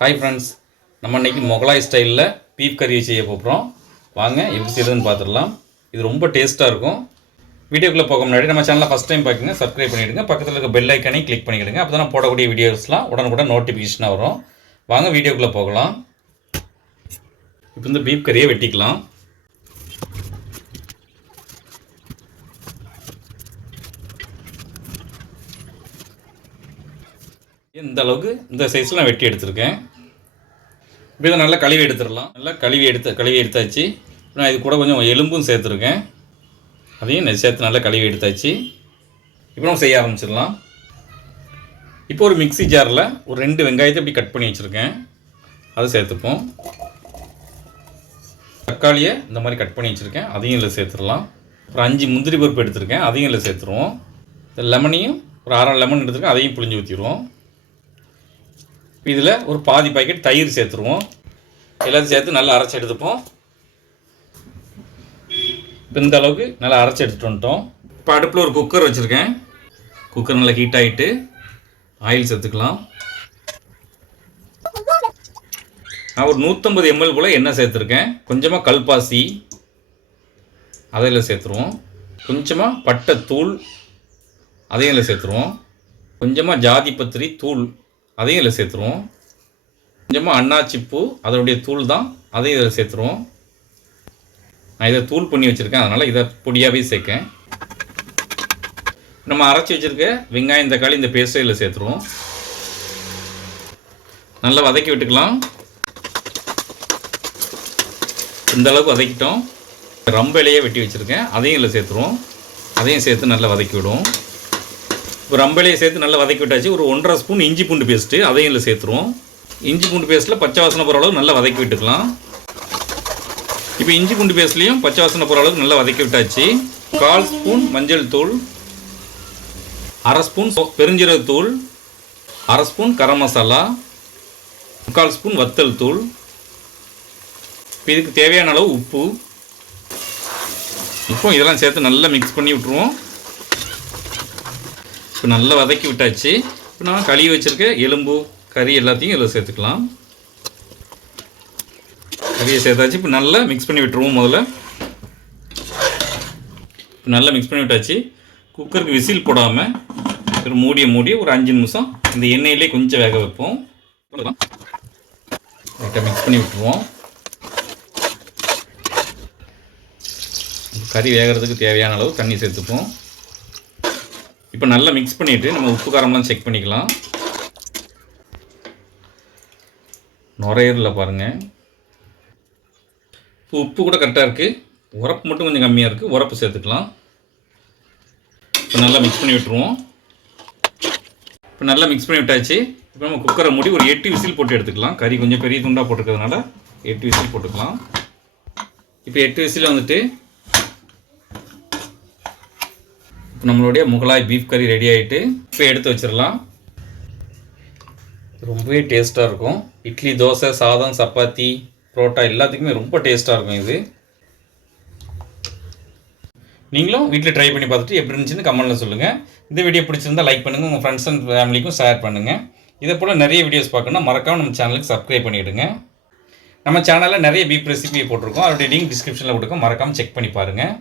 Hi friends நம்ம இன்னைக்கு மொகலாய் ஸ்டைலில் பீஃப் கறி செய்ய போகிறோம் வாங்க எப்படி செய்யுதுன்னு பார்த்துடலாம். இது ரொம்ப டேஸ்ட்டாக இருக்கும். வீடியோக்குள்ளே போக முன்னாடி நம்ம சேனலில் ஃபஸ்ட் டைம் பார்க்குங்க சப்ஸ்கிரைப் பண்ணிவிடுங்க பக்கத்தில் இருக்க பெல் ஐக்கனையும் கிளிக் பண்ணிவிடுங்க அப்போ தான் போடக்கூடிய வீடியோஸ்லாம் உடனுக்குடன் நோட்டிஃபிகேஷனாக வரும். வாங்க வீடியோக்குள்ளே போகலாம். இப்போ இந்த பீஃப் கறியை வெட்டிக்கலாம். இந்த அளவுக்கு இந்த சைஸில் நான் வெட்டி எடுத்திருக்கேன். இப்போ இதை நல்லா கழுவி எடுத்துடலாம். நல்லா கழுவி எடுத்து கழுவி எடுத்தாச்சு. நான் இது கூட கொஞ்சம் எலும்பும் சேர்த்துருக்கேன். அதையும் சேர்த்து நல்லா கழுவி எடுத்தாச்சு. இப்போ நம்ம செய்ய ஆரம்பிச்சிடலாம். இப்போ ஒரு மிக்ஸி ஜாரில் ஒரு ரெண்டு வெங்காயத்தை இப்படி கட் பண்ணி வச்சுருக்கேன். அதை சேர்த்துப்போம். தக்காளியை இந்த மாதிரி கட் பண்ணி வச்சுருக்கேன். அதையும் இதில் சேர்த்துடலாம். ஒரு அஞ்சு முந்திரி பருப்பு எடுத்திருக்கேன். அதையும் இதில் சேர்த்துருவோம். இந்த லெமனையும் ஒரு அரை லெமன் எடுத்துருக்கேன். அதையும் புளிஞ்சு ஊற்றிடுவோம் இதில் ஒரு பாதி பாக்கெட் தயிர் சேர்த்துருவோம். எல்லாத்தையும் சேர்த்து நல்லா அரைச்சி எடுத்துப்போம். இப்போ இந்த அளவுக்கு நல்லா அரைச்சி எடுத்துட்டு வந்துட்டோம். இப்போ அடுப்பில் ஒரு குக்கர் வச்சுருக்கேன். குக்கர் நல்லா ஹீட் ஆகிட்டு ஆயில் சேர்த்துக்கலாம். நான் ஒரு நூற்றம்பது எம்எல் போல் எண்ணெய் சேர்த்துருக்கேன். கொஞ்சமாக கல்பாசி. அதில் சேர்த்துருவோம். கொஞ்சமாக பட்டைத்தூள் அதையும் இதில் சேர்த்துருவோம். கொஞ்சமாக ஜாதி பத்திரி தூள். அதையும் இதில் சேர்த்துருவோம். கொஞ்சமாக அன்னாச்சி அதனுடைய தூள் தான் அதையும் இதில் சேர்த்துருவோம். நான் இதை தூள் பண்ணி வச்சுருக்கேன் அதனால் இதை பொடியாகவே சேர்க்கேன். நம்ம அரைச்சி வச்சுருக்க வெங்காயம் தக்காளி இந்த பேஸ்ட்டை இதில் சேர்த்துருவோம். நல்லா வதக்கி விட்டுக்கலாம். இந்த அளவுக்கு வதக்கிட்டோம். ரம்ப இலையை வெட்டி வச்சுருக்கேன் அதையும் இதில் சேர்த்துருவோம். அதையும் சேர்த்து நல்லா வதக்கி விடுவோம். ஒரு அம்பளையை சேர்த்து நல்லா வதக்கி விட்டாச்சு. ஒரு ஒன்றரை ஸ்பூன் இஞ்சி பூண்டு பேஸ்ட்டு அதையும் இதில் சேர்த்துருவோம். இஞ்சி பூண்டு பேஸ்ட்டில் பச்சை வாசனை போகிற அளவுக்கு நல்லா வதக்கி விட்டுக்கலாம். இப்போ இஞ்சி பூண்டு பேஸ்ட்லேயும் பச்சை வாசனை போகிற அளவுக்கு நல்லா வதக்கி விட்டாச்சு. கால் ஸ்பூன் மஞ்சள் தூள். அரை ஸ்பூன் சொ- பெருஞ்சீரகத்தூள் அரை ஸ்பூன் கரம் மசாலா. முக்கால் ஸ்பூன் வத்தல் தூள். இப்போ இதுக்கு தேவையான அளவு உப்பு. இப்போ இதெல்லாம் சேர்த்து நல்லா மிக்ஸ் பண்ணி விட்ருவோம் இப்போ நல்லா வதக்கி விட்டாச்சு. இப்போ நான் கழுவி வச்சுருக்க எலும்பு கறி எல்லாத்தையும் இதில் சேர்த்துக்கலாம். கறியை சேர்த்தாச்சு. இப்போ நல்லா மிக்ஸ் பண்ணி விட்டுருவோம் முதல்ல. இப்போ நல்லா மிக்ஸ் பண்ணி விட்டாச்சு. குக்கருக்கு விசில் போடாமல் ஒரு மூடிய மூடி ஒரு அஞ்சு நிமிஷம் இந்த எண்ணெயிலே கொஞ்சம் வேக வைப்போம். லைட்டாக மிக்ஸ் பண்ணி விட்டுருவோம். கறி வேகிறதுக்கு தேவையான அளவு தண்ணி சேர்த்துப்போம். இப்போ நல்லா மிக்ஸ் பண்ணிவிட்டு நம்ம உப்பு காரம்லாம் செக் பண்ணிக்கலாம். நுரையீரலில் பாருங்கள் இப்போ உப்பு கூட கரெக்டாக இருக்குது உரப்பு மட்டும் கொஞ்சம் கம்மியாக இருக்குது உரப்பு சேர்த்துக்கலாம். இப்போ நல்லா மிக்ஸ் பண்ணி விட்டுருவோம். இப்போ நல்லா மிக்ஸ் பண்ணி விட்டாச்சு. இப்போ நம்ம குக்கரை மூடி ஒரு எட்டு விசில் போட்டு எடுத்துக்கலாம். கறி கொஞ்சம் பெரிய துண்டாக போட்டுருக்கிறதுனால எட்டு விசில் போட்டுக்கலாம். இப்போ எட்டு விசில் வந்துட்டு இப்போ நம்மளுடைய முகலாய் பீஃப் கறி ரெடி ஆகிட்டு இப்போ எடுத்து வச்சிடலாம். ரொம்பவே டேஸ்ட்டாக இருக்கும். இட்லி தோசை சாதம் சப்பாத்தி புரோட்டா எல்லாத்துக்குமே ரொம்ப டேஸ்ட்டாக இருக்கும் இது. நீங்களும் வீட்டில் ட்ரை பண்ணி பார்த்துட்டு எப்படி இருந்துச்சுன்னு கமெண்ட்டில் சொல்லுங்கள் இந்த வீடியோ பிடிச்சிருந்தா லைக் பண்ணுங்கள் உங்கள் ஃப்ரெண்ட்ஸ் அண்ட் ஃபேமிலிக்கும் ஷேர் பண்ணுங்கள் இதே போல் நிறைய வீடியோஸ் பார்க்கணுன்னா மறக்காம நம்ம சேனலுக்கு சப்ஸ்கிரைப் பண்ணிவிடுங்க நம்ம சேனலில் நிறைய பீப் ரெசிபி போட்டிருக்கோம். அதோடைய லிங்க் டிஸ்கிரிப்ஷனில் கொடுக்க மறக்காமல் செக் பண்ணி பாருங்கள்